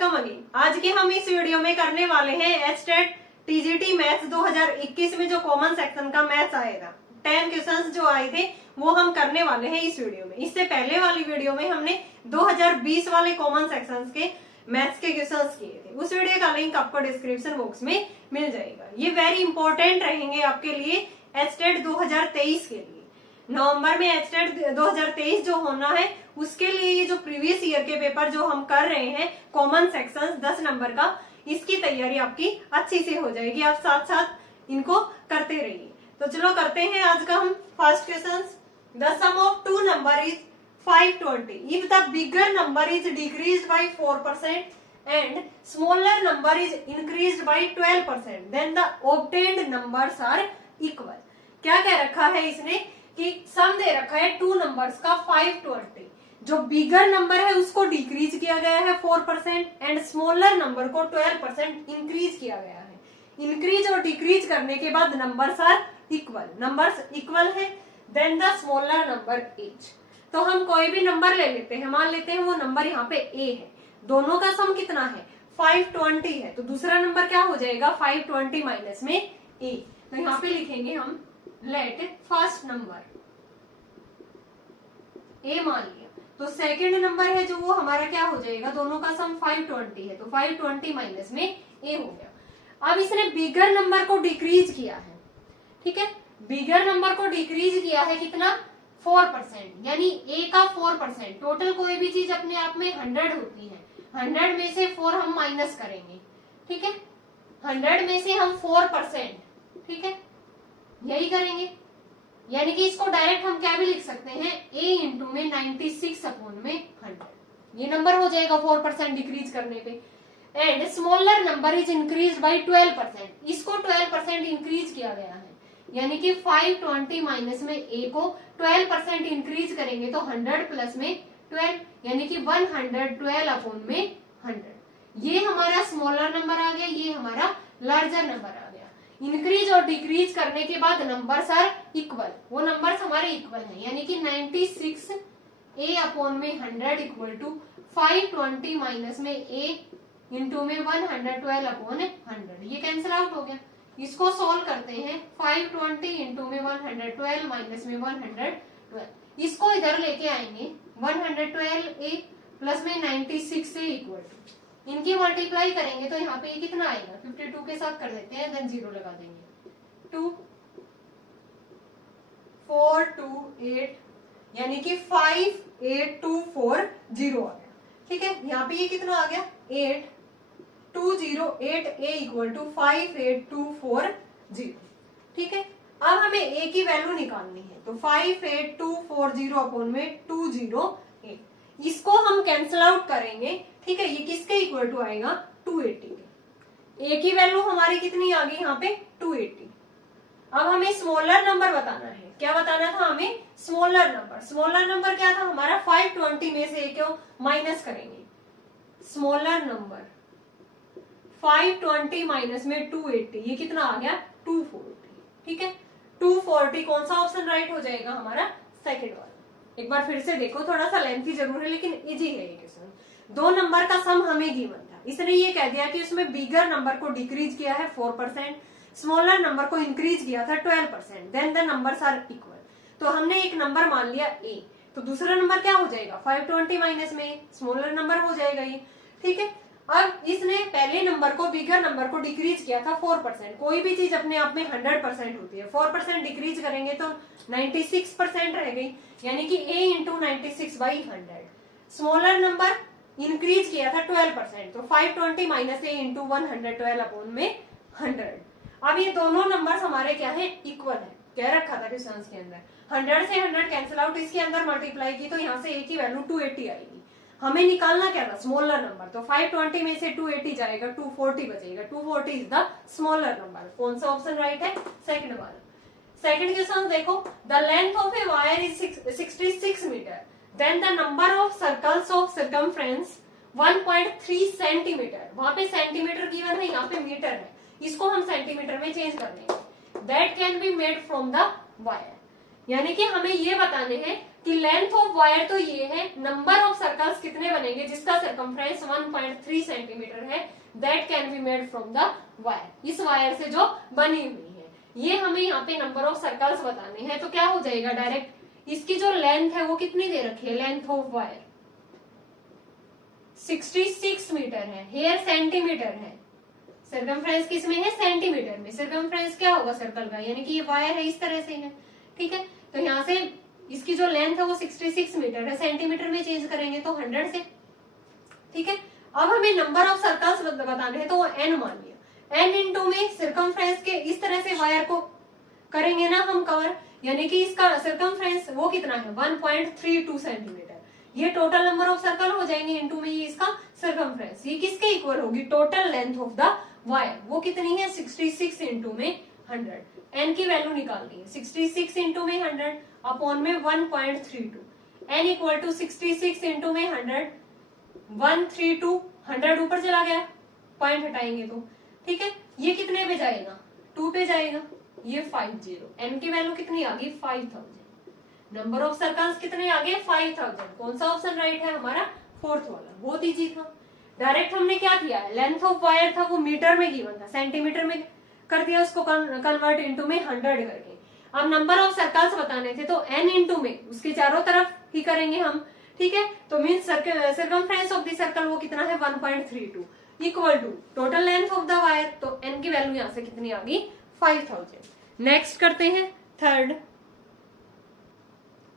Welcome again. आज के हम इस वीडियो में करने वाले हैं एचटेट टीजीटी मैथ्स 2021 में जो कॉमन सेक्शन का मैथ्स आएगा, 10 क्वेश्चंस जो आए थे वो हम करने वाले हैं इस वीडियो में। इससे पहले वाली वीडियो में हमने 2020 वाले कॉमन सेक्शंस के मैथ्स के क्वेश्चंस किए थे। उस वीडियो का लिंक आपको डिस्क्रिप्शन बॉक्स में मिल जाएगा। ये वेरी इंपॉर्टेंट रहेंगे आपके लिए एचटेट 2023 के लिए। नवंबर में एचटेट 2023 जो होना है उसके लिए ये जो प्रीवियस ईयर के पेपर जो हम कर रहे हैं कॉमन सेक्शंस 10 नंबर का, इसकी तैयारी आपकी अच्छी से हो जाएगी। आप साथ साथ इनको करते रहिए। तो चलो करते हैं आज का हम first question. The sum of two number is 520 if the bigger number is decreased by 4% and smaller number is increased by 12% then the obtained numbers are equal. क्या कह रखा है इसने कि सम दे रखा है टू नंबर्स का 520, जो बिगर नंबर है उसको डिक्रीज किया गया है 4% एंड स्मॉलर नंबर को 12% इंक्रीज किया गया है। इंक्रीज और डिक्रीज करने के बाद numbers are equal, numbers equal है then the smaller number is. तो हम कोई भी नंबर ले लेते हैं, मान लेते हैं वो नंबर यहाँ पे ए है, दोनों का सम कितना है 520 है, तो दूसरा नंबर क्या हो जाएगा 520 माइनस में ए। तो यहाँ पे लिखेंगे हम लेट फर्स्ट नंबर ए मान लिया, तो सेकंड नंबर है जो वो हमारा क्या हो जाएगा, दोनों का सम 520 है, तो 520 माइनस में ए हो गया। अब इसने बिगर नंबर को डिक्रीज किया है, ठीक है, बिगर नंबर को डिक्रीज किया है कितना 4%, यानी ए का 4%। टोटल कोई भी चीज अपने आप में 100 होती है, 100 में से 4 हम माइनस करेंगे, ठीक है, 100 में से हम 4%, ठीक है, यही करेंगे। यानी कि इसको डायरेक्ट हम क्या भी लिख सकते हैं a इंटू में 96 अपॉन में 100, ये नंबर हो जाएगा 4% डिक्रीज करने पे। And smaller number is increase by 12%, इसको 12% इंक्रीज किया गया है, यानी कि 520 माइनस में a को 12% इंक्रीज करेंगे तो 100 प्लस में 12, यानी कि 112 अपॉन में 100। ये हमारा स्मॉलर नंबर आ गया, ये हमारा लार्जर नंबर आ गया। इंक्रीज और डिक्रीज करने के बाद नंबर्स आर इक्वल, वो नंबर्स हमारे इक्वल हैं, यानी कि 96 a अपॉन में 100 इक्वल टू 520 माइनस में a इंटू में 112 अपॉन 100। ये कैंसिल आउट हो गया। इसको सोल्व करते हैं, 520 इंटू में 112 माइनस में 112, इसको इधर लेके आएंगे 112a प्लस में 96a इक्वल टू, इनकी मल्टीप्लाई करेंगे तो यहाँ पे ये कितना आएगा 52 के साथ कर देते हैं, देन 0 लगा देंगे, 2 4 2 8, यानी कि 58240 आ गया, ठीक है। यहाँ पे ये कितना आ गया 8208a इक्वल टू 58240, ठीक है। अब हमें a की वैल्यू निकालनी है, तो 58240 अपॉन में 208, इसको हम कैंसिल आउट करेंगे, ठीक है। ये किसके इक्वल टू आएगा 280 के। ए की वैल्यू हमारी कितनी आ गई यहाँ पे 280। अब हमें स्मॉलर नंबर बताना है, क्या बताना था हमें स्मॉलर नंबर। स्मॉलर नंबर क्या था हमारा 520 में से क्यों माइनस करेंगे, स्मॉलर नंबर 520 माइनस में 280, ये कितना आ गया 240, ठीक है। 240 कौन सा ऑप्शन राइट हो जाएगा हमारा सेकेंड वाला। एक बार फिर से देखो, थोड़ा सा लेंथी जरूर है लेकिन इजी है ये क्वेश्चन। दो नंबर का सम हमें गिवन था, इसने ये कह दिया कि उसमें बिगर नंबर को डिक्रीज किया है 4%, स्मॉलर नंबर को इंक्रीज किया था 12%, then the numbers are equal. तो हमने एक नंबर मान लिया a, तो दूसरा नंबर क्या हो जाएगा 520 माइनस में स्मॉलर नंबर हो जाएगा ये, ठीक है। अब इसने पहले नंबर को बिगर नंबर को डिक्रीज किया था 4%, कोई भी चीज अपने आप में 100% होती है, 4% डिक्रीज करेंगे तो 96% रह गई, यानी कि a into 96/100। Smaller number increase किया था 12%, तो 520 माइनस a इंटू 112 अपॉन में 100। अब ये दोनों नंबर्स हमारे क्या है इक्वल है, कह रखा था क्वेश्चन के अंदर। 100 से 100 कैंसिल आउट, इसके अंदर मल्टीप्लाई की तो यहाँ से a की वैल्यू 280 आएगी। हमें निकालना क्या था स्मॉलर नंबर, तो 520 में से 280 जाएगा, 240 बचेगा, 240 इज द स्मॉलर नंबर। कौन सा ऑप्शन राइट है सेकंड वाला। सेकंड क्वेश्चन देखो, the length of a wire is 66 metre, then the number of circles of circumference 1.3 centimetre. वहां पे सेंटीमीटर गिवन है, यहाँ पे मीटर है, इसको हम सेंटीमीटर में चेंज कर देंगे। That can be made from the wire, यानी कि हमें ये बताने हैं कि लेंथ ऑफ वायर तो ये है, नंबर ऑफ सर्कल्स कितने बनेंगे जिसका सरकमफ्रेंस 1.3 सेंटीमीटर है, that can be made from the wire, इस वायर से जो बनी हुई है। ये हमें यहाँ पे नंबर ऑफ सर्कल्स बताने हैं, तो क्या हो जाएगा डायरेक्ट, इसकी जो लेंथ है वो कितनी दे रखी है, लेंथ ऑफ वायर 66 मीटर है, हेयर सेंटीमीटर है, सर्कमफ्रेंस किसमें है, सेंटीमीटर में। सर्कमफ्रेंस क्या होगा सर्कल का, यानी कि ये वायर है इस तरह से है, ठीक है। तो यहाँ से इसकी जो लेंथ है वो 66 मीटर है, सेंटीमीटर में चेंज करेंगे तो 100 से, ठीक है। अब हमें नंबर ऑफ सर्कल्स बताने हैं, तो वो n मान लिया, n इंटू में सर्कमफ्रेंस के इस तरह से वायर को करेंगे ना हम कवर, यानी कि इसका सर्कमफ्रेंस वो कितना है 1.32 सेंटीमीटर, ये टोटल नंबर ऑफ सर्कल हो जाएंगे, इंटू में ये इसका सर्कमफ्रेंस, ये किसके इक्वल होगी, total length of the wire, वो कितनी है 66 इंटू में 100, n की वैल्यू निकालनी है, 66 इंटू में 100 अपॉन में 1.32, n इक्वल टू 66 इंटू में 100, 132, 100 ऊपर चला गया, पॉइंट हटाएंगे तो, ठीक है। ये कितने पे जाएगा, 2 पे जाएगा, ये 50, n की वैल्यू कितनी आ गई 5000, नंबर ऑफ सर्कल्स कितने आ गए 5000, कौन सा ऑप्शन राइट है हमारा, फोर्थ वाला, बहुत इजी था। डायरेक्ट हमने क्या किया है, लेंथ ऑफ वायर था वो मीटर में गिवन था, सेंटीमीटर में कर दिया उसको कन्वर्ट इनटू में 100 करके। अब नंबर ऑफ सर्कल्स बताने थे तो n इंटू में उसके चारों तरफ ही करेंगे हम, ठीक है। तो mean circumference of the circle वो कितना है 1.32 equal to total length of the wire, तो n की वैल्यू यहाँ से कितनी आ गई 5000। नेक्स्ट करते हैं third,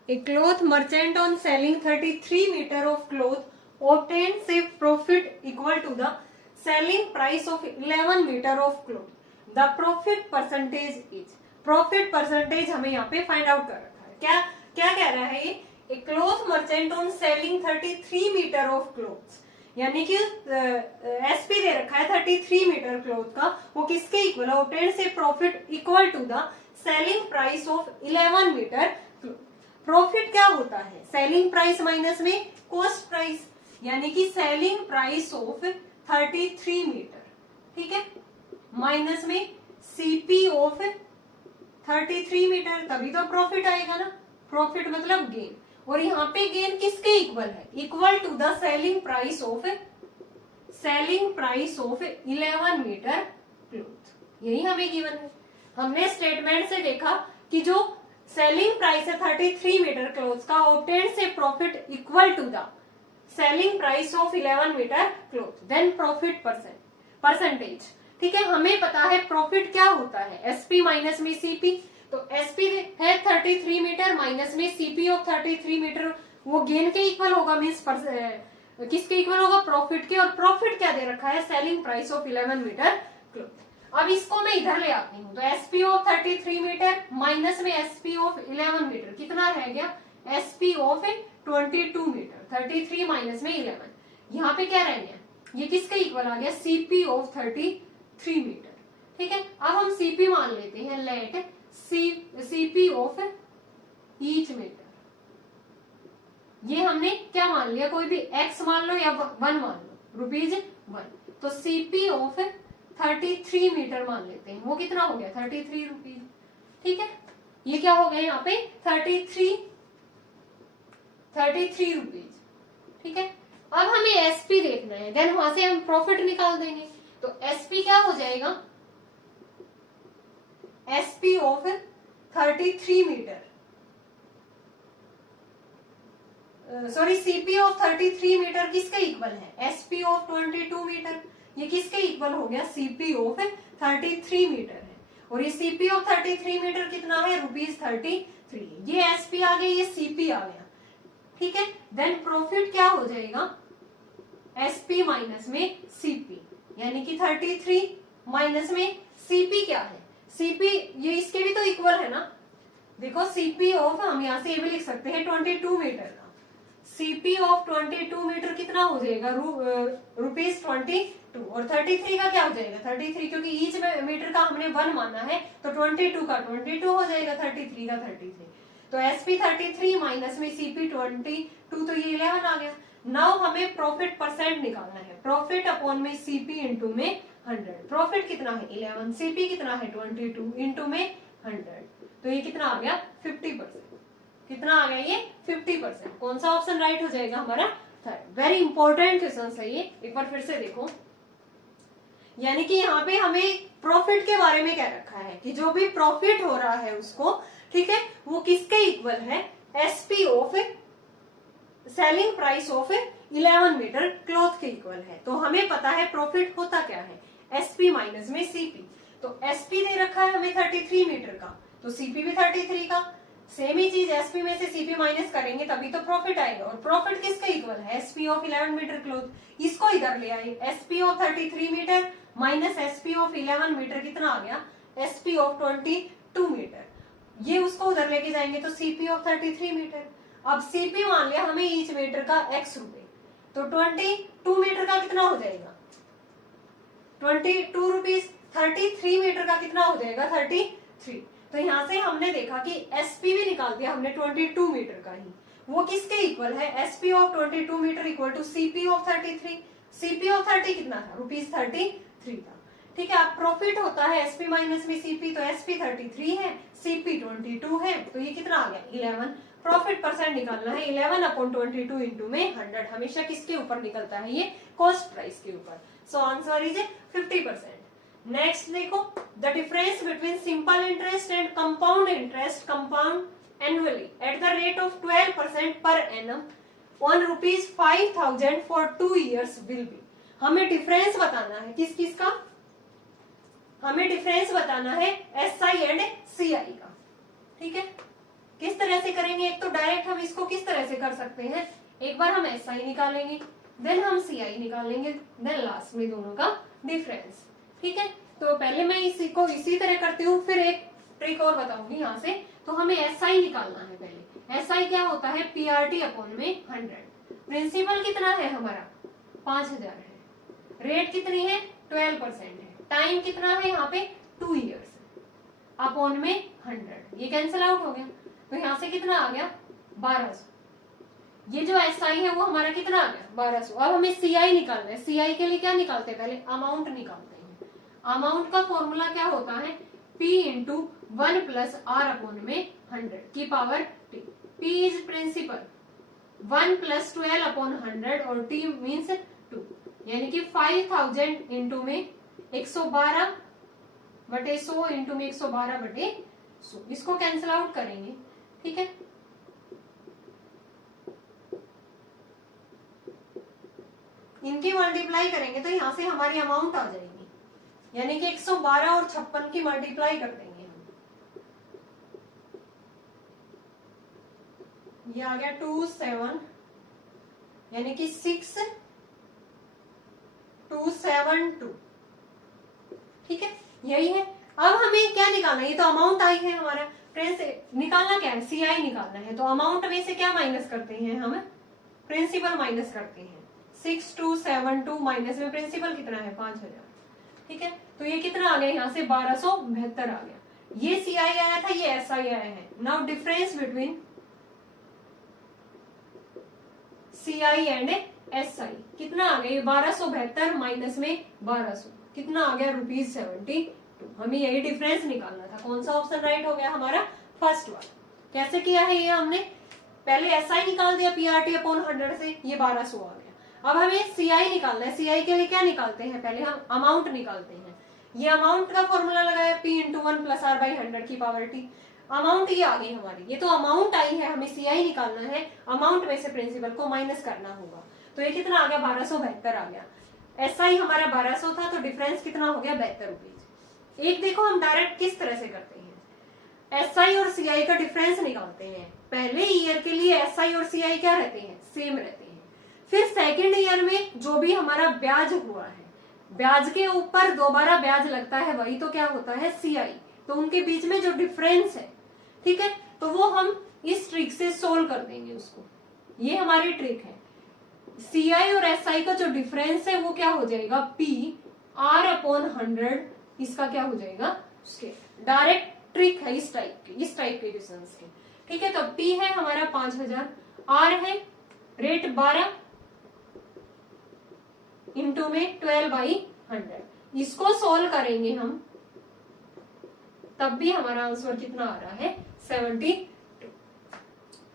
A cloth merchant on selling 33 meter of cloth obtains a profit equal to the selling price of 11 meter of cloth. The profit percentage is, profit percentage हमें यहाँ पे फाइंड आउट कर रखा है, क्या क्या कह रहा है ये, A cloth merchant on selling 33 meter of clothes, यानी कि एसपी दे रखा है 33 मीटर क्लोथ का, वो किसके इक्वल है, obtains a profit equal to the selling price of 11 metre cloth. Profit क्या होता है, सेलिंग प्राइस माइनस में कॉस्ट प्राइस, यानी कि सेलिंग प्राइस ऑफ 33 मीटर, ठीक है, माइनस में सीपी ऑफ 33 मीटर, तभी तो प्रॉफिट आएगा ना, प्रॉफिट मतलब गेन, और यहाँ पे गेन किसके इक्वल है, equal to the selling price of 11 metre cloth, यही हमें गिवन है। हमने स्टेटमेंट से देखा कि जो सेलिंग प्राइस है 33 मीटर क्लोथ का, ऑब्टेन से profit equal to the selling price of 11 metre cloth, then profit percentage, ठीक है। हमें पता है प्रॉफिट क्या होता है, एसपी माइनस में सीपी, तो एसपी है 33 मीटर माइनस में सीपी ऑफ 33 मीटर, वो गेन के इक्वल होगा, मीन्स किसके इक्वल होगा, प्रॉफिट के, और प्रॉफिट क्या दे रखा है, selling price of 11 metre cloth. अब इसको मैं इधर ले आती हूँ, तो एसपी ऑफ 33 मीटर माइनस में एसपी ऑफ 11 मीटर कितना रह गया, एसपी ऑफ 22 मीटर, 33 माइनस में 11, यहाँ पे क्या रह गया, ये किसके इक्वल आ गया, सीपी ऑफ 33 मीटर, ठीक है। अब हम सीपी मान लेते हैं, let CP of each metre, ये हमने क्या मान लिया, कोई भी एक्स मान लो या 1 मान लो, ₹1, तो सीपी ऑफ 33 मीटर मान लेते हैं, वो कितना हो गया 33 रुपीज, ठीक है। ये क्या हो गया यहाँ पे 33 रुपीज, ठीक है। अब हमें एसपी देखना है, देन वहां से हम प्रॉफिट निकाल देंगे, तो एसपी क्या हो जाएगा, SP of 33 metre, sorry CP of 33 metre किसके इक्वल है, एसपी ऑफ 22 मीटर, ये किसके इक्वल हो गया, सीपी ऑफ 33 मीटर है, और ये सीपी ऑफ 33 मीटर कितना है, ₹33, ये एसपी आ गया, ये सीपी आ गया, ठीक है। देन प्रॉफिट क्या हो जाएगा, एसपी माइनस में सीपी, यानी कि 33 माइनस में सीपी क्या है, सीपी ये इसके भी तो इक्वल है ना, देखो सीपी ऑफ, हम यहाँ से ये भी लिख सकते हैं 22 मीटर का, सीपी ऑफ 22 मीटर कितना हो जाएगा, ₹22, और 33 का क्या हो जाएगा 33, क्योंकि ईच मीटर का हमने 1 माना है, तो 22 का 22 हो जाएगा, 33 का 33, तो एसपी 33 माइनस में सीपी 22, तो ये 11 आ गया। नाउ हमें प्रॉफिट परसेंट निकालना है, प्रॉफिट अपॉन में सीपी इंटू में 100, प्रॉफिट कितना है 11, सीपी कितना है 22 इंटू में 100, तो ये कितना आ गया 50%, कितना आ गया ये 50%। कौन सा ऑप्शन राइट हो जाएगा हमारा? थर्ड। वेरी इंपॉर्टेंट क्वेश्चन है ये, एक बार फिर से देखो। यानी कि यहाँ पे हमें प्रॉफिट के बारे में क्या रखा है कि जो भी प्रॉफिट हो रहा है उसको, ठीक है, वो किसके इक्वल है? SP of selling price of 11 metre cloth के इक्वल है। तो हमें पता है प्रॉफिट होता क्या है? एसपी माइनस में सीपी। तो एसपी दे रखा है हमें 33 मीटर का, तो सीपी भी 33 का। सेम ही चीज एसपी में से सीपी माइनस करेंगे तभी तो प्रॉफिट आएगा। और प्रॉफिट किसके इक्वल है? SP of 11 metre cloth. इसको इधर ले आए, SP of 33 metre minus SP of 11 metre कितना आ गया? SP of 22 metre. ये उसको उधर लेके जाएंगे तो सीपी ऑफ 33 मीटर। अब सीपी मान लिया हमें ईच मीटर का x रुपए, तो 22 मीटर का कितना हो जाएगा? 22 रुपीज। 33 मीटर का कितना हो जाएगा? 33। तो यहाँ से हमने देखा कि एसपी भी निकाल दिया हमने 22 मीटर का ही। वो किसके इक्वल है? SP of 22 metre equal to CP of 33। CP of 30 कितना था? ₹33 था। ठीक है, अब प्रॉफिट होता है एसपी माइनस में सीपी, तो एसपी 33 है, सीपी 22 है, तो ये कितना आ गया? 11। प्रॉफिट परसेंट निकालना है 11/22 इंटू में 100। हमेशा किसके ऊपर निकलता है ये? कॉस्ट प्राइस के ऊपर। So answer is 50%। नेक्स्ट देखो, the difference between simple interest and compound interest compound annually at the rate of 12% per annum on ₹5,000 for 2 years will be. हमें डिफरेंस बताना है किस किस का? हमें डिफरेंस बताना है एसआई एंड सीआई का। ठीक है, किस तरह से करेंगे? एक तो डायरेक्ट हम इसको किस तरह से कर सकते हैं, एक बार हम एसआई निकालेंगे, देन हम सीआई निकालेंगे, देन लास्ट में दोनों का डिफरेंस। ठीक है, तो पहले मैं इसी को इसी तरह करती हूँ, फिर एक ट्रिक और बताऊंगी यहाँ से। तो हमें एसआई निकालना है पहले। एसआई क्या होता है? पीआरटी अपॉन में 100। प्रिंसिपल कितना है हमारा? 5000 है। रेट कितनी है? 12% है। टाइम कितना है यहाँ पे? 2 years अपॉन में 100। ये कैंसिल आउट हो गया, तो यहाँ से कितना आ गया? 1200। ये जो एसआई है वो हमारा कितना आ गया? 1200। अब हमें सीआई निकालना है। सीआई के लिए क्या निकालते हैं? पहले अमाउंट निकालते हैं। अमाउंट का फॉर्मूला क्या होता है? P into 1 plus r upon में 100 की power T। P is principal, 1 plus 12 upon 100 और T मीन्स 2, यानी कि 5000 इंटू में 112/100 इंटू में 112/100। इसको कैंसिल आउट करेंगे। ठीक है, इनकी मल्टीप्लाई करेंगे तो यहां से हमारी अमाउंट आ जाएगी, यानी कि 112 और 56 की मल्टीप्लाई कर देंगे हम। ये आ गया 27, यानी कि 6272। ठीक है, यही है। अब हमें क्या निकालना है? ये तो अमाउंट आई है हमारा, निकालना क्या है? सीआई निकालना है। तो अमाउंट में से क्या माइनस करते हैं हम? प्रिंसिपल माइनस करते हैं। 6272 माइनस में प्रिंसिपल कितना है? 5000। ठीक है, तो ये कितना आ गया? यहाँ से 1272 आ गया। ये सीआई आया था, ये एसआई आया है। Now difference between CI and SI कितना आ गया? 1272 माइनस में 1200 कितना आ गया? ₹72। हमें यही डिफरेंस निकालना था। कौन सा ऑप्शन राइट हो गया हमारा? फर्स्ट वाला। कैसे किया है ये हमने? पहले एसआई निकाल दिया पीआरटी अपॉन 100 से, ये 1200 आ गया। अब हमें सीआई निकालना है। सीआई के लिए क्या निकालते हैं? पहले हम अमाउंट निकालते हैं। ये अमाउंट का फॉर्मूला लगाया P into 1 plus r by 100 की पावर T। अमाउंट ये आ गई हमारी, ये तो अमाउंट आई है, हमें सीआई निकालना है। अमाउंट में से प्रिंसिपल को माइनस करना होगा, तो ये कितना आ गया? 1272 आ गया। एसआई हमारा 1200 था, तो डिफरेंस कितना हो गया? ₹72। एक देखो हम डायरेक्ट किस तरह से करते हैं, एसआई और सीआई का डिफरेंस निकालते हैं। पहले ईयर के लिए एसआई और सीआई क्या रहते हैं? सेम रहते हैं। फिर सेकेंड ईयर में जो भी हमारा ब्याज हुआ है, ब्याज के ऊपर दोबारा ब्याज लगता है, वही तो क्या होता है? सीआई। तो उनके बीच में जो डिफरेंस है, ठीक है, तो वो हम इस ट्रिक से सोल्व कर देंगे उसको। ये हमारी ट्रिक है। सीआई और एसआई का जो डिफरेंस है वो क्या हो जाएगा? P R upon 100। इसका क्या हो जाएगा? उसके डायरेक्ट ट्रिक है इस टाइप के क्वेश्चंस के। ठीक है, तो P है हमारा 5000, R है रेट 12 इंटू में 12/100। इसको सोल्व करेंगे हम, तब भी हमारा आंसर कितना आ रहा है? 72।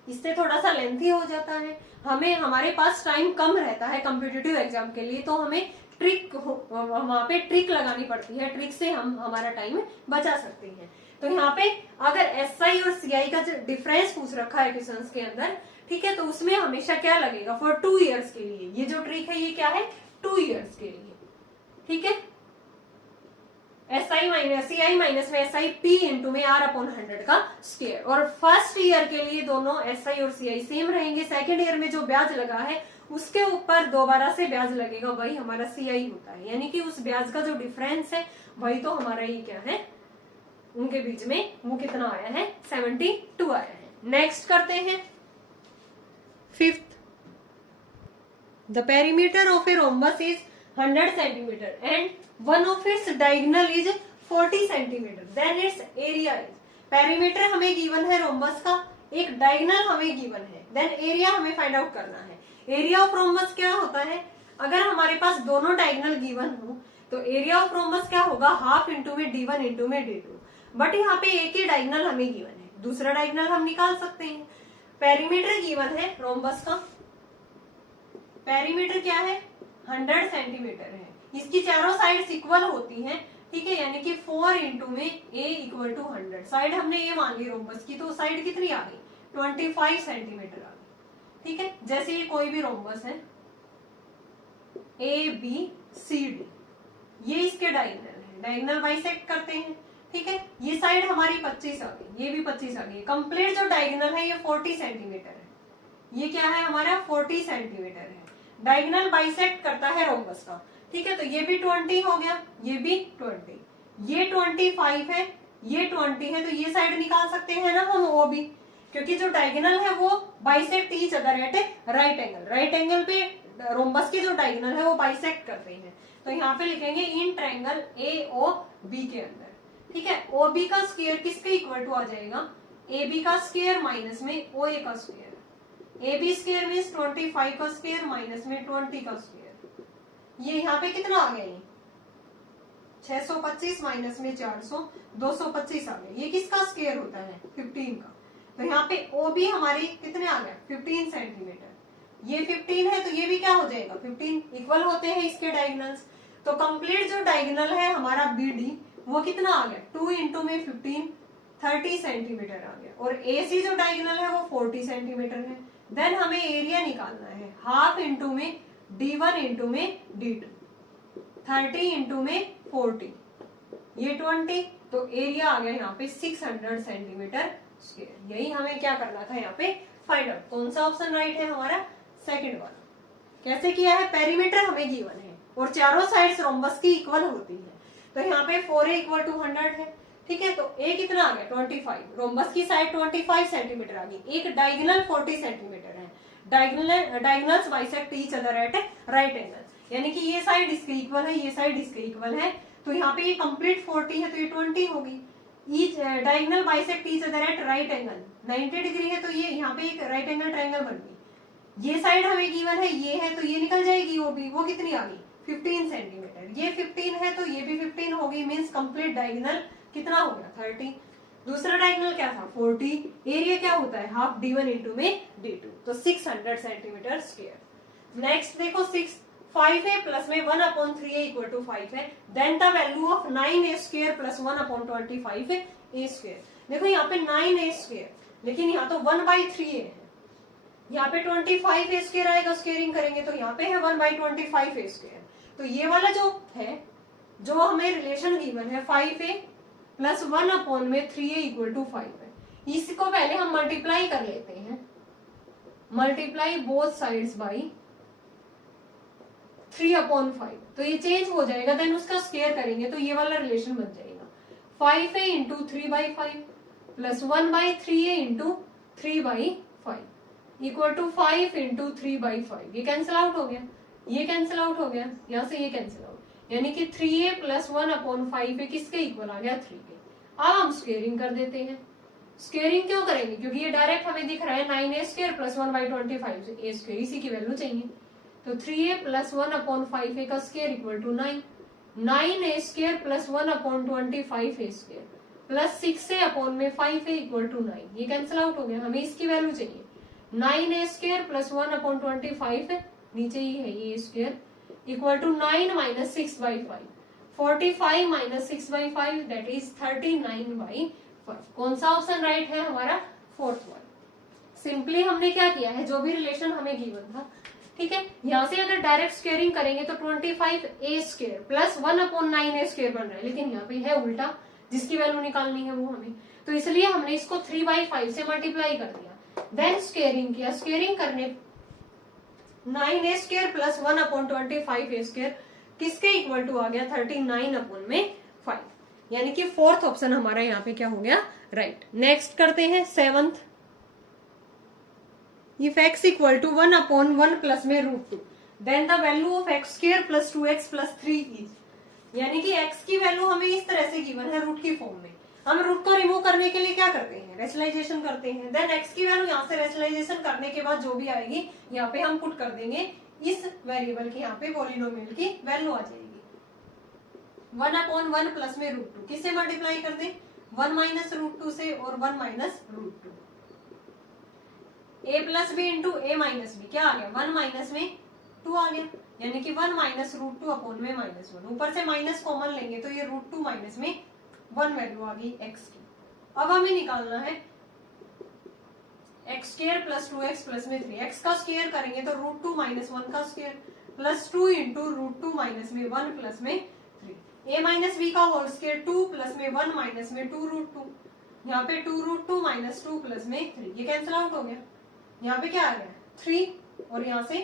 इससे थोड़ा सा लेंथी हो जाता है, हमें हमारे पास टाइम कम रहता है कम्पिटिटिव एग्जाम के लिए, तो हमें वहां पे ट्रिक लगानी पड़ती है, ट्रिक से हम हमारा टाइम बचा सकते हैं। तो यहाँ पे अगर एसआई और सीआई का जो डिफरेंस पूछ रखा है क्वेश्चंस के अंदर, ठीक है, तो उसमें हमेशा क्या लगेगा, फॉर 2 ईयर्स के लिए। ये जो ट्रिक है ये क्या है, 2 ईयर्स के लिए, ठीक है। एसआई माइनस सीआई माइनस में एसआई पी इंटू में आर अपॉन 100 का स्क्वायर। और फर्स्ट ईयर के लिए दोनों एसआई और सीआई सेम रहेंगे। सेकेंड ईयर में जो ब्याज लगा है उसके ऊपर दोबारा से ब्याज लगेगा, वही हमारा सीआई होता है, यानी कि उस ब्याज का जो डिफरेंस है वही तो हमारा ये क्या है, उनके बीच में वो कितना आया है, 72 आया है। नेक्स्ट करते हैं fifth, the perimeter of a rhombus is 100 centimetre and one of its diagonal is 40 centimetre, then its area is. Perimeter हमें गिवन है रोम्बस का, एक डायगोनल हमें गिवन है, देन एरिया हमें फाइंड आउट करना है। एरिया ऑफ रोम्बस क्या होता है, अगर हमारे पास दोनों डायगोनल गिवन हो तो एरिया ऑफ रोम्बस क्या होगा, हाफ इंटू में d1 इंटू में d2। बट यहाँ पे एक ही डायगोनल हमें गिवन है, दूसरा डायगोनल हम निकाल सकते हैं। पेरीमीटर गिवन है रोम्बस का, पेरीमीटर क्या है, 100 सेंटीमीटर है, इसकी चारों साइड्स इक्वल होती हैं, ठीक है, यानी कि 4 इंटू में a इक्वल टू 100। साइड हमने ये मान ली रोम्बस की, तो साइड कितनी आ गई, 25 सेंटीमीटर आ गई, ठीक है। जैसे ये कोई भी रोम्बस है ए बी सी डी, ये इसके डायगोनल है, डायगोनल बाइसेक्ट करते हैं, ठीक है। ये साइड हमारी 25 आ गई, ये भी 25 आ गई, कंप्लीट जो डायगोनल है ये 40 सेंटीमीटर है, ये क्या है हमारा 40 सेंटीमीटर है, डायगोनल बाइसेक्ट करता है रोम्बस का, ठीक है। तो ये भी 20 हो गया, ये भी 20, ये 25 है, ये 20 है, तो ये साइड निकाल सकते हैं ना हम, वो भी, क्योंकि जो डायगोनल है वो bisect each other at right angle, right angle पे रोम्बस के जो डायगोनल है वो बाइसेक्ट करते हैं। तो यहाँ पे लिखेंगे in triangle A O B के अंदर, ठीक है। ओ बी का स्क्वायर किसके इक्वल टू आ जाएगा, ए बी का स्क्वायर माइनस में ओ ए का square, A B square means 25 का स्क्वायर माइनस में 20 का स्क्वायर, ये यहाँ पे कितना आ गया, ये 625 माइनस में 400, 225 आ गया, ये किसका स्क्वायर होता है, 15 का। तो यहाँ पे ओ बी हमारी कितने आ गया, 15 सेंटीमीटर, ये 15 है तो ये भी क्या हो जाएगा 15, इक्वल होते हैं इसके डायगोनल्स। तो कंप्लीट जो डायगोनल है हमारा बी डी वो कितना आ गया, 2 इंटू में 15, 30 सेंटीमीटर आ गया, और ए सी जो डायगोनल है वो 40 सेंटीमीटर है। देन हमें एरिया निकालना है, हाफ इंटू में d1 इंटू में d2, 30 इंटू में 40, ये 20, तो एरिया आ गया यहाँ पे 600 सेंटीमीटर स्क्वायर। यही हमें क्या करना था यहाँ पे फाइंड आउट। कौन सा ऑप्शन राइट है हमारा, सेकंड वाला। कैसे किया है, पेरीमीटर हमें गिवन है और चारों साइड्स रोम्बस की इक्वल होती है, तो यहाँ पे 4a इक्वल टू 100 है, ठीक है। तो a कितना आ गया 25, रोम्बस की साइड 25 सेंटीमीटर आ गई, एक डायगोनल 40 सेंटीमीटर है, diagonals bisect each other at right angle, यानी कि ये साइड इसके इक्वल है, ये साइड इसके इक्वल है, तो यहाँ पे ये कंप्लीट 40 है तो ये 20 होगी। Each diagonal bisect each other at right angle, 90 degree है तो ये यहाँ पे एक राइट एंगल ट्रायंगल बन गई। ये साइड हमें गिवन है, ये है तो ये निकल जाएगी, वो कितनी आ गई 15 सेंटीमीटर, ये 15 है तो ये भी 15 होगी, मीन्स कंप्लीट डायगोनल कितना हो गया 30। दूसरा डायगोनल क्या था 40, एरिया क्या होता है हाफ d1 इंटू में d2, तो 600 सेंटीमीटर स्क्वायर। नेक्स्ट देखो 5a प्लस में 1 अपॉन 3a इक्वल टू 5 है, then the value of 9a square plus 1 upon 25 है a स्क्वायर। देखो यहाँ पे 9a स्क्वायर, लेकिन यहाँ तो 1/3a है, यहाँ पे 25a स्क्वायर आएगा, स्क्वेयरिंग करेंगे तो यहाँ पे है 1/25a स्क्वायर। तो ये वाला जो है, जो हमें रिलेशन गिवन है 5a प्लस 1 अपॉन में 3a इक्वल टू 5 है, इसको पहले हम मल्टीप्लाई कर लेते हैं, मल्टीप्लाई बोथ साइड्स बाई 3/5, तो ये चेंज हो जाएगा, देन उसका स्क्वायर करेंगे तो ये वाला रिलेशन बन जाएगा 5a into 3/5 plus 1/3a into 3/5 equal to 5 into 3/5। ये कैंसिल आउट हो गया, ये कैंसिल आउट हो गया, यहाँ से ये कैंसिल आउट, यानी कि 3a प्लस 1 अपॉन 5 किसके इक्वल आ गया 3a। अब हम स्क्वेयरिंग कर देते हैं। स्क्वेयरिंग क्यों करेंगे, क्योंकि ये डायरेक्ट हमें दिख रहा है 9a स्क्वायर प्लस 1/25 से a स्क्वायर, इसी की वैल्यू चाहिए, तो 3a प्लस 1 अपॉन 5a का square equal to 9, 9a square plus 1 upon 25a square plus 6a upon में 5a इक्वल टू 9, ये कैंसिल आउट हो गया, हमें इसकी वैल्यू चाहिए, 9a² प्लस 1/25 है, नीचे ही है ये square, equal to 9 minus 6/5, 45 minus 6/5 that is 39/5। कौन सा ऑप्शन राइट है हमारा? Fourth one. सिंपली हमने क्या किया है, जो भी रिलेशन हमें गिवन था, ठीक है, यहाँ से अगर डायरेक्ट स्क्वेयरिंग करेंगे तो 25a² प्लस 1/9a² बन रहा है, लेकिन यहाँ पे है उल्टा, जिसकी वैल्यू निकालनी है वो हमें, तो इसलिए हमने इसको 3/5 से मल्टीप्लाई कर दिया, देन स्क्वेयरिंग किया। स्क्वेयरिंग करने 9a² प्लस 1/25a² किसके इक्वल टू आ गया? 39/5, यानी कि फोर्थ ऑप्शन हमारा यहाँ पे क्या हो गया? राइट। नेक्स्ट करते हैं seventh. If x equal to 1/1 plus में √2 then the value of x² plus 2x plus 3 is, यानी कि x की वैल्यू हमें इस तरह से गिवन है रूट की फॉर्म में। हम रूट को रिमूव करने के लिए क्या करते हैं? रेशनलाइजेशन करते हैं। देन x की वैल्यू यहाँ से रेशनलाइजेशन करने के बाद जो भी आएगी यहाँ पे हम पुट कर देंगे, इस वेरिएबल की यहाँ पे पॉलिनोमियल की वैल्यू आ जाएगी। 1/1 प्लस में √2 किससे मल्टीप्लाई कर दें? 1 माइनस √2 से और 1 minus √2। a plus B into A minus B क्या आ गया? 1 माइनस में 2 आ गया, यानी कि 1 माइनस √2 अपॉन में -1। ऊपर से माइनस कॉमन लेंगे तो ये √2 माइनस में 1 वैल्यू आ गई x की। अब हमें निकालना है x² प्लस 2x प्लस में 3। x का स्क्वायर करेंगे तो √2 माइनस 1 का स्क्वायर प्लस 2 इंटू √2 माइनस में 1 प्लस में 3। a माइनस बी का होल स्क्वायर 2 प्लस में 1 माइनस में 2√2, यहाँ पे 2√2 माइनस 2 प्लस में 3, ये कैंसिल आउट हो गया। यहाँ पे क्या आ गया? 3 और यहाँ से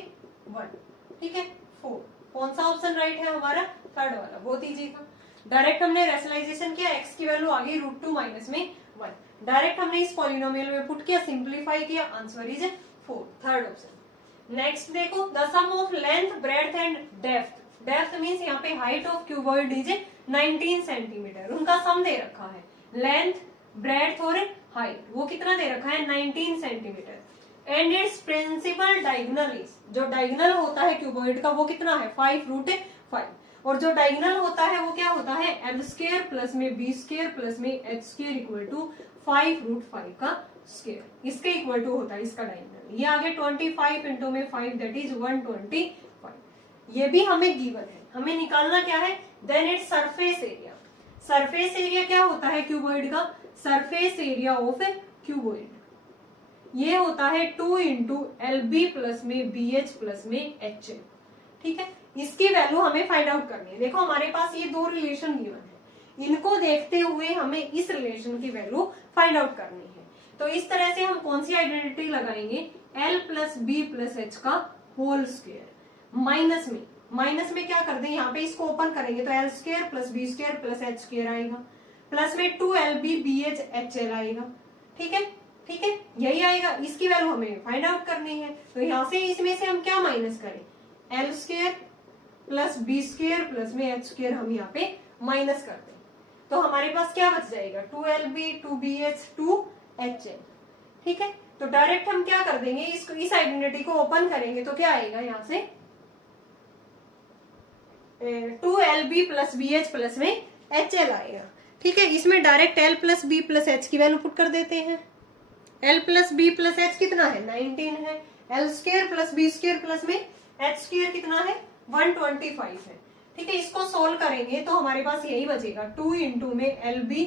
1, ठीक है 4। कौन सा ऑप्शन राइट है हमारा? थर्ड वाला। बहुत इजी था। डायरेक्ट हमने रेशनलाइजेशन किया, x की वैल्यू आ गई √2 माइनस में 1। डायरेक्ट हमने इस पॉलिनोमियल में पुट किया, सिंप्लीफाई किया, answer is 4, third option. Next देखो, the sum of length breadth and depth. Depth means यहाँ पे height of cuboid is 19 centimeter. उनका सम दे रखा है, लेंथ, ब्रेड्थ और हाइट, वो कितना दे रखा है? 19 centimetre. And its principal diagonal is, जो डायगोनल होता है क्यूबॉइड का वो कितना है? 5√5। और जो डायगोनल होता है वो क्या होता है? l² प्लस में b² प्लस में h² इक्वल टू 5√5 का स्क्वायर, इसके इक्वल टू होता है इसका डायगोनल। ये आगे 25 इंटू में 5 दैट इज 125। ये भी हमें गिवन है, हमें निकालना क्या है? Then its surface area. Surface area क्या होता है क्यूबॉइड का? सरफेस एरिया ऑफ क्यूबॉइड ये होता है 2 इंटू LB प्लस में BH प्लस में HL, ठीक है। इसकी वैल्यू हमें फाइंड आउट करनी है। देखो हमारे पास ये दो रिलेशन गिवन है, इनको देखते हुए हमें इस रिलेशन की वैल्यू फाइंड आउट करनी है। तो इस तरह से हम कौन सी आइडेंटिटी लगाएंगे? L plus B plus H का होल स्क्वायर माइनस में क्या कर दें? यहाँ पे इसको ओपन करेंगे तो l² plus b² plus h² आएगा, प्लस में 2LB BH HL आएगा, ठीक है ठीक है, यही आएगा। इसकी वैल्यू हमें फाइंड आउट करनी है, तो यहाँ से इसमें से हम क्या माइनस करें? l² प्लस b² प्लस में h² हम यहाँ पे माइनस कर दें, तो हमारे पास क्या बच जाएगा? 2LB 2BH 2HL, ठीक है। तो डायरेक्ट हम क्या कर देंगे? इस आइडेंटिटी को ओपन करेंगे तो क्या आएगा? यहाँ से 2LB प्लस BH प्लस में HL आएगा, ठीक है। इसमें direct L plus B plus H की वैल्यू पुट कर देते हैं। L plus B plus H कितना है? 19 है। l² प्लस b² प्लस में h² कितना है? 125 है, ठीक है। इसको सोल्व करेंगे तो हमारे पास यही बचेगा 2 इंटू में LB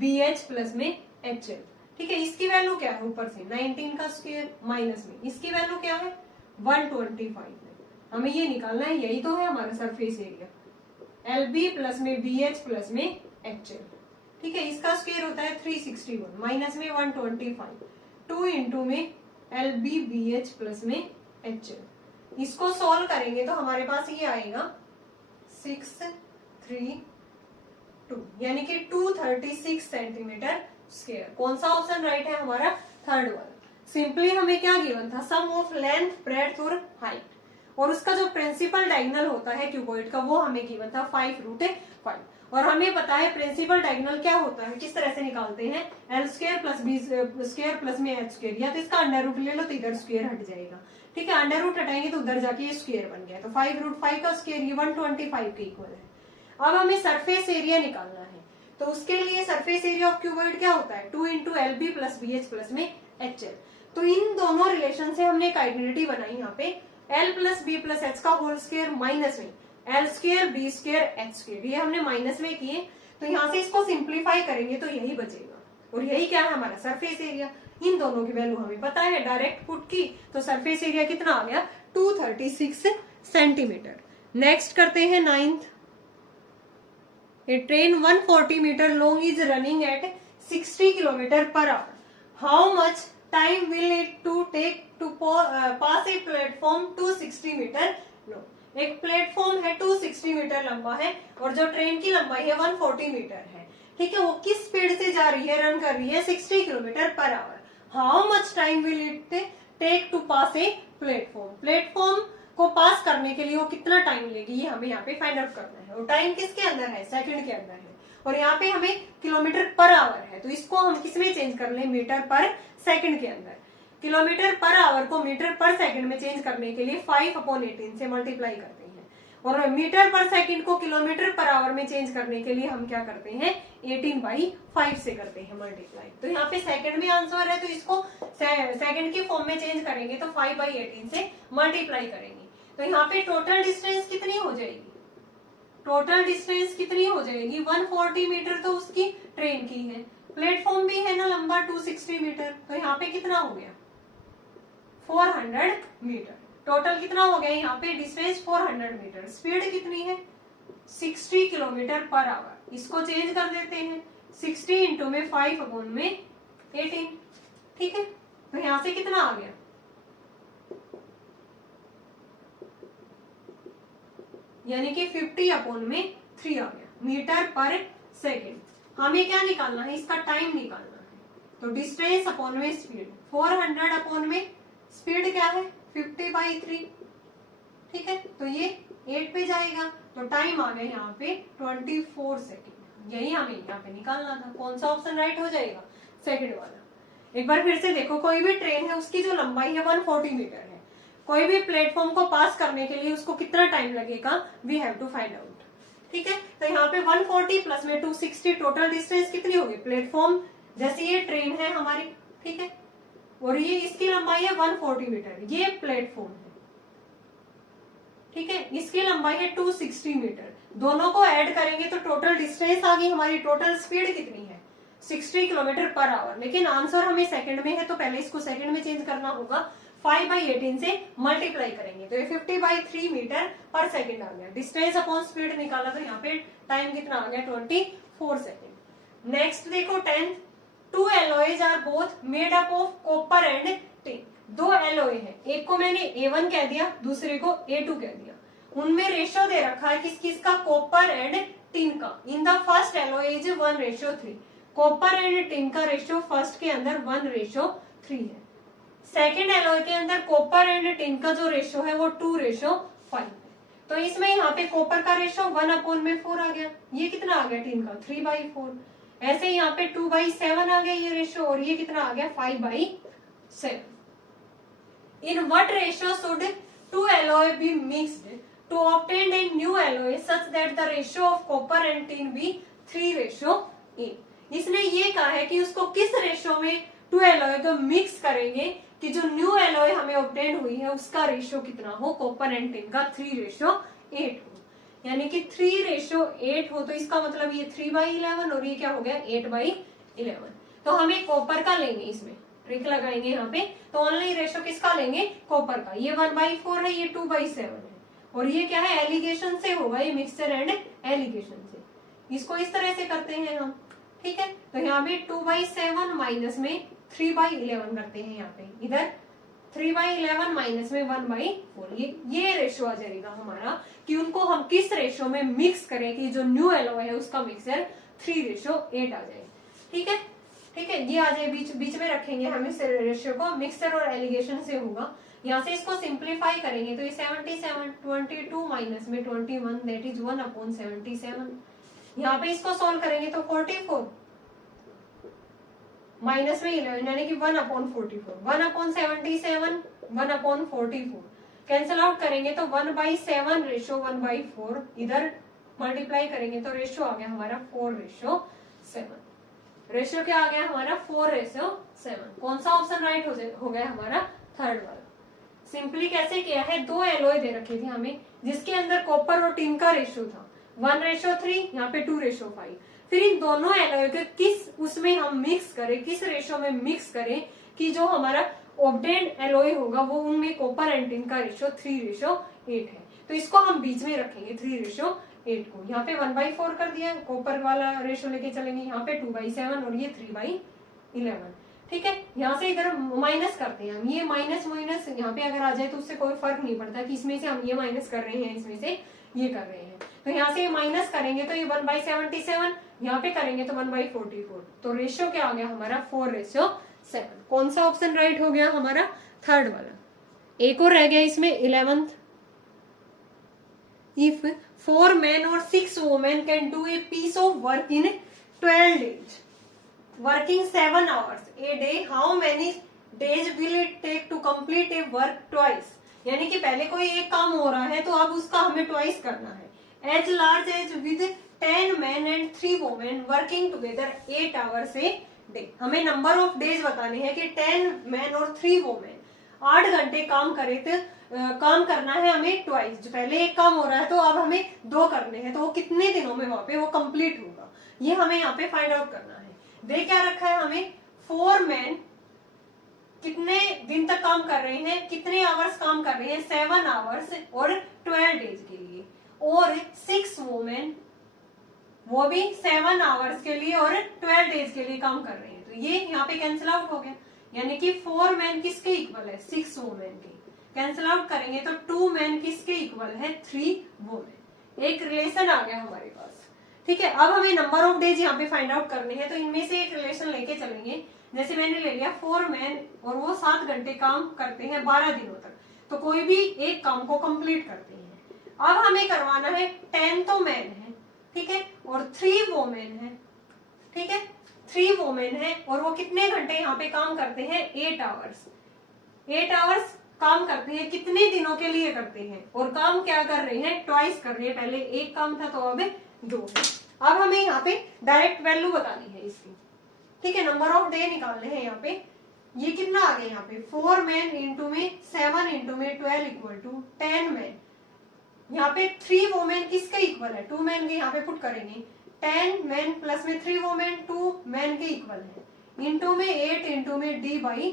BH प्लस में HL, ठीक है। इसकी वैल्यू क्या है? ऊपर से 19 का स्क्वायर माइनस में इसकी वैल्यू क्या है? 125 है। हमें ये निकालना है, यही तो है हमारा सरफेस एरिया। LB प्लस में BH प्लस में HL, ठीक है। इसका स्क्वायर होता है 361 माइनस में 125, 2 इंटू में LB BH प्लस में HL। इसको सॉल्व करेंगे तो हमारे पास ये आएगा 632, यानी कि 236 सेंटीमीटर स्क्वायर। कौन सा ऑप्शन राइट है हमारा? थर्ड वाला। सिंपली हमें क्या गिवन था? सम ऑफ लेंथ, ब्रेड्थ और हाइट, और उसका जो प्रिंसिपल डायगोनल होता है क्यूबॉइड का वो हमें गिवन था 5√5। और हमें पता है प्रिंसिपल डायगोनल क्या होता है, किस तरह से निकालते हैं? l² प्लस b² प्लस में h², या तो इसका अंडर रूट ले लो तो इधर स्क्वायर हट जाएगा, ठीक है। अंडर रूट हटाएंगे तो उधर जाके ये स्क्वायर बन गया, तो 5√5 का स्क्वायर ये 125 के इक्वल है। अब हमें सरफेस एरिया निकालना है, तो उसके लिए सरफेस एरिया ऑफ क्यूबॉइड क्या होता है? 2 into LB plus BH plus में HL। तो इन दोनों रिलेशन से हमने एक आइडेंटिटी बनाई यहाँ पे, l plus B plus H का होल स्क्वायर माइनस में L square B square H square, ये हमने माइनस में किए। तो यहाँ से इसको सिंप्लीफाई करेंगे तो यही बचेगा, और यही क्या है हमारा सरफेस एरिया। इन दोनों की वैल्यू हमें पता है, डायरेक्ट पुट की तो सरफेस एरिया कितना आ गया 236 सेंटीमीटर। नेक्स्ट करते हैं 9th। A train 140 meter long is running at 60 kilometer per hour. How much time will it to take to pass a platform 260 meter long? एक प्लेटफॉर्म है 260 metre लंबा है और जो ट्रेन की लंबाई है 140 मीटर है, ठीक है। वो किस स्पीड से जा रही है, रन कर रही है 60 kilometre per hour. How much time will it take to pass a platform, platform को पास करने के लिए वो कितना टाइम लेगी, ये हमें यहाँ पे फाइंड आउट करना है। और टाइम किसके अंदर है, सेकंड के अंदर है, और यहाँ पे हमें किलोमीटर पर आवर है, तो इसको हम किसमें चेंज कर लें, मीटर पर सेकंड के अंदर। किलोमीटर पर आवर को मीटर पर सेकंड में चेंज करने के लिए 5/18 से मल्टीप्लाई करते हैं, और मीटर पर सेकंड को किलोमीटर पर आवर में चेंज करने के लिए हम क्या करते हैं 18/5 से करते हैं मल्टीप्लाई। तो यहाँ पे सेकंड में आंसर है, तो इसको सेकंड के फॉर्म में चेंज करेंगे तो 5/18 से मल्टीप्लाई करेंगे। तो यहाँ पे टोटल डिस्टेंस कितनी हो जाएगी, टोटल डिस्टेंस कितनी हो जाएगी 140 मीटर तो उसकी ट्रेन की है, प्लेटफॉर्म भी है ना लंबा 260 मीटर, तो यहाँ पे कितना हो गया 400 मीटर। टोटल कितना हो गया यहाँ पे डिस्टेंस 400 मीटर। स्पीड कितनी है 60 किलोमीटर पर आवर। इसको चेंज कर देते हैं 60 इंटू में 5/18, ठीक है। तो यहाँ से कितना आ गया, यानी कि 50/3 आ गया मीटर पर सेकेंड। हमें क्या निकालना है, इसका टाइम निकालना है। तो डिस्टेंस अपॉन में स्पीड, 400 अपॉन में स्पीड क्या है 50/3, ठीक है। तो ये 8 पे जाएगा, तो टाइम आ गया यहाँ पे 24 सेकेंड। यही हमें यहाँ पे निकालना था। कौन सा ऑप्शन राइट हो जाएगा, सेकंड वाला। एक बार फिर से देखो, कोई भी ट्रेन है उसकी जो लंबाई है 140 मीटर है, कोई भी प्लेटफॉर्म को पास करने के लिए उसको कितना टाइम लगेगा, we have to find out, ठीक है। तो यहाँ पे 140 प्लस में 260, टोटल डिस्टेंस कितनी होगी, प्लेटफॉर्म जैसे ये ट्रेन है हमारी, ठीक है, और ये इसकी लंबाई है 140 मीटर, ये प्लेटफॉर्म है, ठीक है, इसकी लंबाई है 260 मीटर। दोनों को ऐड करेंगे तो टोटल डिस्टेंस आ गई हमारी। टोटल स्पीड कितनी है 60 किलोमीटर पर आवर, लेकिन आंसर हमें सेकंड में है तो पहले इसको सेकंड में चेंज करना होगा। 5/18 से मल्टीप्लाई करेंगे तो ये 50/3 मीटर पर सेकंड आ गया। डिस्टेंस अपॉन स्पीड निकाला तो यहाँ पे टाइम कितना आ गया 24 सेकंड। नेक्स्ट देखो 10th, 2 alloys are both made up of copper and tin. 2 alloy है, एक को मैंने A1 कह दिया, दूसरे को A2 कह दिया। उनमें रेशियो दे रखा है किस किस का, कॉपर एंड टिन का। In the first alloy is 1:3। Copper and tin का रेशियो फर्स्ट के अंदर 1:3 है। सेकेंड एलॉय के अंदर कॉपर एंड टिन का जो रेशियो है वो 2:5 है। तो इसमें यहाँ पे कॉपर का रेशियो 1/4 आ गया, ये कितना आ गया टिन का 3/4। ऐसे यहाँ पे 2/7 आ गया ये रेशियो, और ये कितना आ गया 5/7। In what ratio should 2 alloy be mixed to obtain a new alloy such that the ratio of copper and tin be 3:8। इसने ये कहा है कि उसको किस रेशियो में 2 alloy को मिक्स करेंगे कि जो न्यू एलॉय हमें ऑब्टेन हुई है उसका रेशियो कितना हो, कॉपर एंड टिन का 3:8 हो, यानी कि 3:8 हो। तो इसका मतलब ये 3/11 और ये क्या हो गया 8/11। तो हमें कॉपर का लेंगे, इसमें ट्रिक लगाएंगे यहाँ पे। तो ऑनलाइन रेशियो किसका लेंगे, कॉपर का। ये 1/4 है, ये 2/7 है, और ये क्या है एलिगेशन से होगा, ये मिक्सचर एंड एलिगेशन से। इसको इस तरह से करते हैं हम, ठीक है। तो यहाँ पे 2/7 माइनस में 3/11 करते हैं, यहाँ पे इधर 3/11 माइनस में 1/4। ये रेशियो आ जाएगा हमारा कि उनको हम किस रेशियो में मिक्स करें कि जो न्यू एलॉय है उसका मिक्सचर 3:8 आ जाए, ठीक है, ठीक है। ये आ जाए बीच में रखेंगे हम इस रेशियो को, मिक्सचर और एलिगेशन से होगा। यहाँ से इसको सिंप्लीफाई करेंगे तो ये 77, 22 माइनस में 21 दैट इज 1/77। यहाँ पे इसको सोल्व करेंगे तो 44 माइनस में 11 यानी कि 1/44। 1/77 1/44 कैंसिल आउट करेंगे तो 1/7 रेशियो 1/4। इधर मल्टीप्लाई करेंगे तो रेशियो आ गया हमारा 4:7। रेशियो क्या आ गया हमारा 4:7। कौन सा ऑप्शन राइट हो गया हमारा? थर्ड वाला। सिंपली कैसे किया है, 2 एलॉय दे रखी थी हमें जिसके अंदर कॉपर और टिन का रेशियो था 1:3, यहाँ पे 2:5। फिर इन दोनों एलॉय के किस उसमें हम मिक्स करें, किस रेशियो में मिक्स करें कि जो हमारा ऑब्टेन्ड एलॉय होगा वो उनमें कॉपर एंड टिन का रेशियो 3:8 है। तो इसको हम बीच में रखेंगे 3:8 को। यहाँ पे 1/4 कर दिया, कॉपर वाला रेशियो लेके चलेंगे, यहाँ पे 2/7 और ये 3/11। ठीक है, यहाँ से इधर माइनस करते हैं हम, ये माइनस माइनस यहाँ पे अगर आ जाए तो उससे कोई फर्क नहीं पड़ता कि इसमें से हम ये माइनस कर रहे हैं, इसमें से ये कर रहे हैं। तो यहाँ से माइनस करेंगे तो ये 1/77, यहाँ पे करेंगे तो 1/44। तो रेशियो क्या आ गया हमारा? 4:7। कौन सा ऑप्शन राइट हो गया हमारा? थर्ड वाला। एक और रह गया इसमें 11th। If 4 men or 6 women can do a piece of work in 12 days, working 7 hours a day, how many days will it take to complete a work twice? यानी कि पहले कोई एक काम हो रहा है तो अब उसका हमें ट्वाइस करना है। As large as with 10 men and 3 women working together 8 hours a day। हमें नंबर ऑफ डेज बताने हैं कि 10 men और 3 women 8 घंटे काम करे तो काम करना है हमें ट्वाइस। जो पहले एक काम हो रहा है तो अब हमें 2 करने हैं, तो वो कितने दिनों में वहां पे वो कंप्लीट होगा, ये हमें यहाँ पे फाइंड आउट करना है। दे क्या रखा है हमें? 4 men कितने दिन तक काम कर रहे हैं, कितने आवर्स काम कर रहे हैं, 7 आवर्स और 12 डेज के लिए, और 6 women वो भी 7 आवर्स के लिए और 12 डेज के लिए काम कर रहे हैं। तो ये यहाँ पे कैंसिल आउट हो गया, यानी कि 4 men किसके इक्वल है? 6 women के। कैंसिल आउट करेंगे तो 2 men किसके इक्वल है? 3 women। एक रिलेशन आ गया हमारे पास। ठीक है, अब हमें नंबर ऑफ डेज यहाँ पे फाइंड आउट करने हैं, तो इनमें से एक रिलेशन लेके चलेंगे। जैसे मैंने ले लिया 4 men और वो 7 घंटे काम करते हैं 12 दिनों तक, तो कोई भी एक काम को कंप्लीट करते हैं। अब हमें करवाना है 10 तो मैन है, ठीक है, और 3 वोमेन है। ठीक है, 3 वोमेन है और वो कितने घंटे यहाँ पे काम करते हैं? 8 आवर्स। 8 आवर्स काम करते हैं, कितने दिनों के लिए करते हैं, और काम क्या कर रहे हैं? ट्वाइस कर रहे हैं। पहले एक काम था तो अब 2 है। अब हमें यहाँ पे डायरेक्ट वैल्यू बतानी है इसकी। ठीक है, नंबर ऑफ डे निकालने हैं यहाँ पे। ये कितना आ गया यहाँ पे? 4 men इंटू में 7 इंटू में 12 इक्वल टू 10 men। यहाँ पे 3 वोमेन किसके इक्वल है? 2 men के यहाँ पे पुट करेंगे। 10 men प्लस में 3 वोमेन 2 men के इक्वल है, इंटू में 8 इंटू में d/2।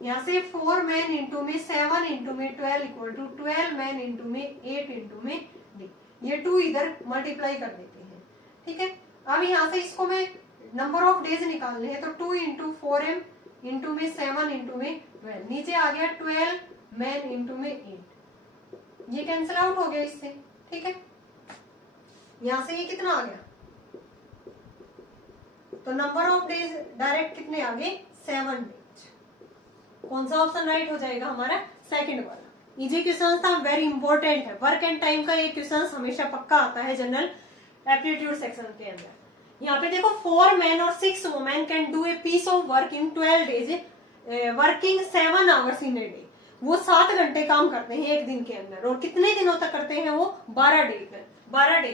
यहाँ से 4 men इंटू में 7 इंटू में 12 इक्वल टू 12 men इंटू में 8 इंटू में d। ये 2 इधर मल्टीप्लाई कर देते हैं। ठीक है, अब यहाँ से इसको मैं नंबर ऑफ डेज निकालने हैं, तो 2 इंटू 4m इंटू में 7 इंटू में 12, नीचे आ गया 12 men इंटू में 8। ये कैंसिल आउट हो गया इससे। ठीक है, यहां से ये कितना आ गया? तो नंबर ऑफ डेज डायरेक्ट कितने आ गए? 7 डेज। कौन सा ऑप्शन राइट हो जाएगा हमारा? सेकंड वाला। इजी क्वेश्चन था, वेरी इंपॉर्टेंट है। वर्क एंड टाइम का ये क्वेश्चन हमेशा पक्का आता है जनरल एप्टीट्यूड सेक्शन के अंदर। यहाँ पे देखो 4 men और 6 women can do a piece of work in 12 days working 7 hours in a day. वो 7 घंटे काम करते हैं एक दिन के अंदर, और कितने दिनों तक करते हैं? वो 12 डे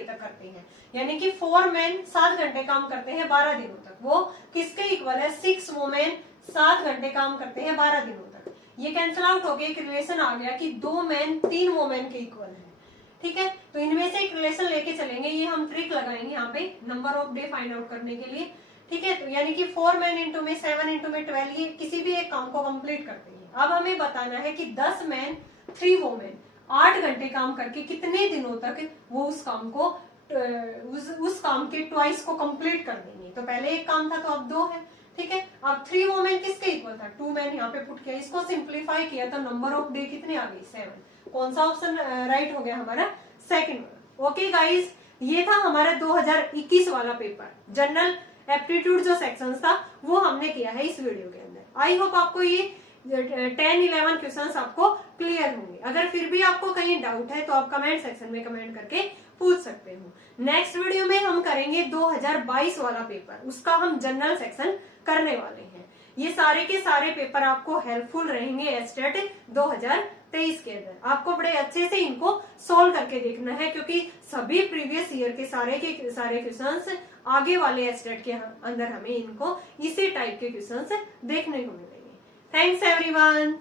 तक करते हैं। यानी कि 4 men 7 घंटे काम करते हैं 12 दिनों तक। वो किसके इक्वल है? 6 women 7 घंटे काम करते हैं 12 दिनों तक। ये कैंसिल आउट हो गया, एक रिलेशन आ गया कि 2 men 3 women के इक्वल है। ठीक है, तो इनमें से एक रिलेशन लेके चलेंगे। ये हम ट्रिक लगाएंगे यहाँ पे number of day find out करने के लिए। ठीक है, तो यानी कि 4 men इंटू में 7 इंटू में 12 ये किसी भी एक काम को कंप्लीट करते हैं। अब हमें बताना है कि 10 men 3 women 8 घंटे काम करके कितने दिनों तक वो उस काम को उस काम के ट्वाइस को कंप्लीट कर देंगे। तो पहले एक काम था तो अब 2 है। ठीक है, अब 3 women किसके इक्वल था? 2 men यहाँ पे पुट किया, इसको सिंप्लीफाई किया तो नंबर ऑफ डे कितने आ गई? 7। कौन सा ऑप्शन राइट हो गया हमारा? सेकंड वाला। ओके गाइज, ये था हमारा 2021 वाला पेपर। जनरल एप्टीट्यूड जो सेक्शन था वो हमने किया है इस वीडियो के अंदर। आई होप आपको ये 10-11 क्वेश्चंस आपको क्लियर होंगे। अगर फिर भी आपको कहीं डाउट है तो आप कमेंट सेक्शन में कमेंट करके पूछ सकते हो। नेक्स्ट वीडियो में हम करेंगे 2022 वाला पेपर, उसका हम जनरल सेक्शन करने वाले हैं। ये सारे के सारे पेपर आपको हेल्पफुल रहेंगे एस्टेट 2023 के अंदर। आपको बड़े अच्छे से इनको सोल्व करके देखना है, क्योंकि सभी प्रीवियस ईयर के सारे क्वेश्चंस आगे वाले एस्टेट के अंदर हमें इनको इसी टाइप के क्वेश्चंस देखने को मिलेंगे। Thanks everyone.